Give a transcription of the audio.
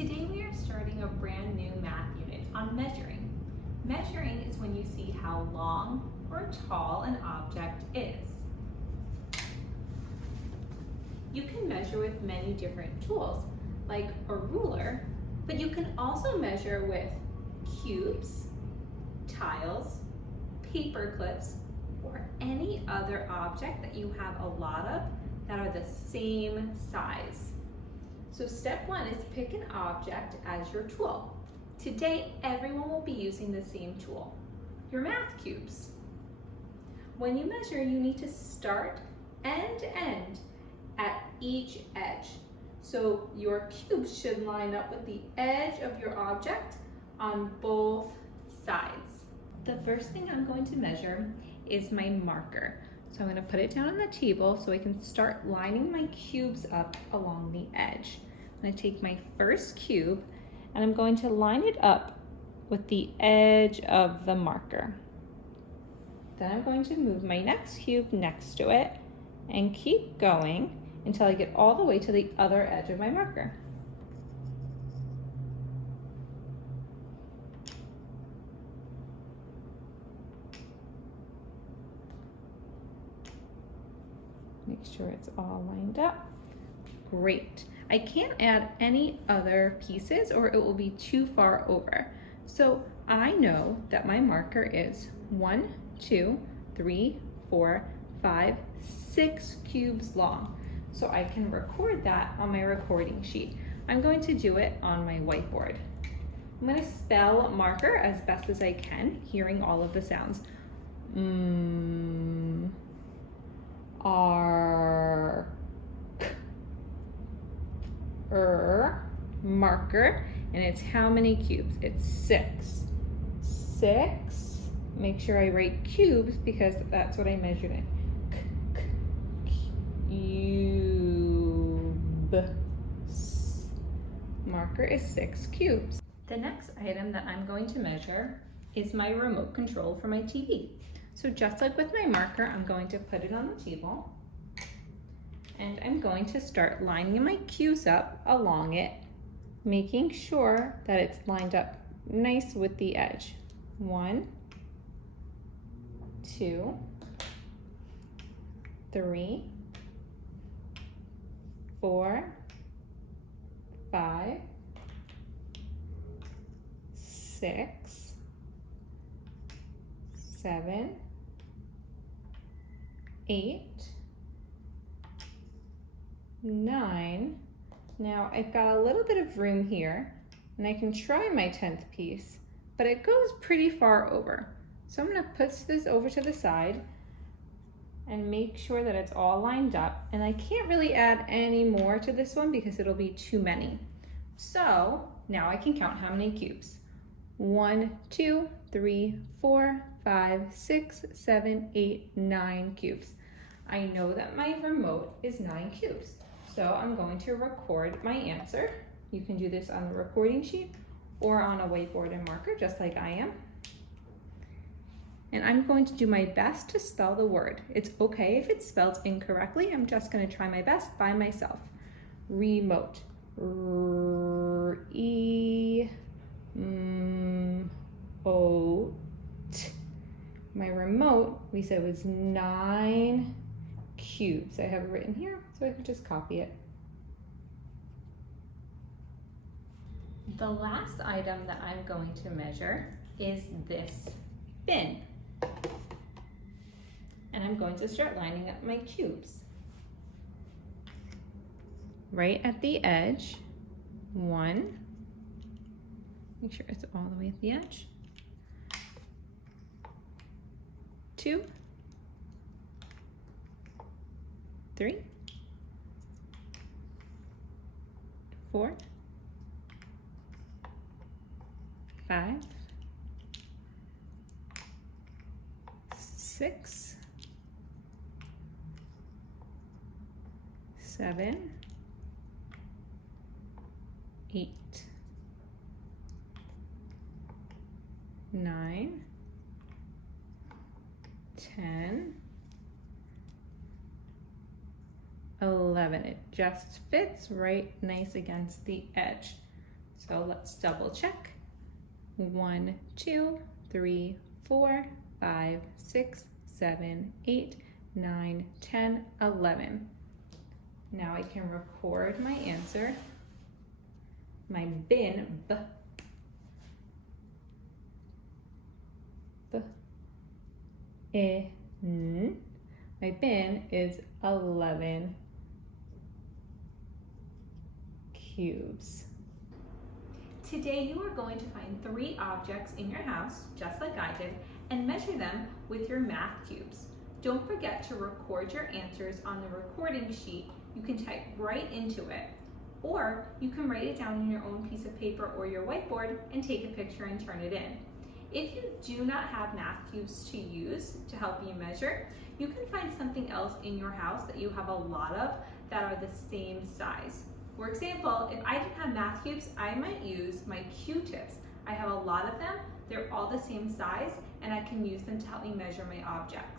Today we are starting a brand new math unit on measuring. Measuring is when you see how long or tall an object is. You can measure with many different tools, like a ruler, but you can also measure with cubes, tiles, paper clips, or any other object that you have a lot of that are the same size. So step one is pick an object as your tool. Today, everyone will be using the same tool, your math cubes. When you measure, you need to start end to end at each edge. So your cubes should line up with the edge of your object on both sides. The first thing I'm going to measure is my marker. So I'm going to put it down on the table so I can start lining my cubes up along the edge. I'm going to take my first cube and I'm going to line it up with the edge of the marker. Then I'm going to move my next cube next to it and keep going until I get all the way to the other edge of my marker. Make sure it's all lined up. Great. I can't add any other pieces or it will be too far over. So I know that my marker is 1, 2, 3, 4, 5, 6 cubes long. So I can record that on my recording sheet. I'm going to do it on my whiteboard. I'm going to spell marker as best as I can, hearing all of the sounds. Marker, and it's how many cubes? It's 6. 6. Make sure I write cubes because that's what I measured in. Cube. Marker is 6 cubes. The next item that I'm going to measure is my remote control for my TV. So just like with my marker, I'm going to put it on the table and I'm going to start lining my cubes up along it, making sure that it's lined up nice with the edge. 1, 2, 3, 4, 5, 6, 7, 8, 9. Now I've got a little bit of room here and I can try my 10th piece, but it goes pretty far over. So I'm going to put this over to the side and make sure that it's all lined up. And I can't really add any more to this one because it'll be too many. So now I can count how many cubes. 1, 2, 3, 4, 5, 6, 7, 8, 9 cubes. I know that my remote is 9 cubes. So I'm going to record my answer. You can do this on the recording sheet or on a whiteboard and marker, just like I am. And I'm going to do my best to spell the word. It's okay if it's spelled incorrectly. I'm just going to try my best by myself. Remote. R-E-M-O-T. My remote, we said, was 9 cubes. I have it written here, so I can just copy it. The last item that I'm going to measure is this bin. And I'm going to start lining up my cubes. Right at the edge, 1. Make sure it's all the way at the edge. 2. 3, 4, 5, 6, 7, 8, 9, 10, 11. It just fits right nice against the edge. So let's double check. 1, 2, 3, 4, 5, 6, 7, 8, 9, 10, 11. Now I can record my answer. My bin, my bin is 11 cubes. Today you are going to find 3 objects in your house, just like I did, and measure them with your math cubes. Don't forget to record your answers on the recording sheet. You can type right into it, or you can write it down on your own piece of paper or your whiteboard and take a picture and turn it in. If you do not have math cubes to use to help you measure, you can find something else in your house that you have a lot of that are the same size. For example, if I didn't have math cubes, I might use my Q-tips. I have a lot of them, they're all the same size, and I can use them to help me measure my objects.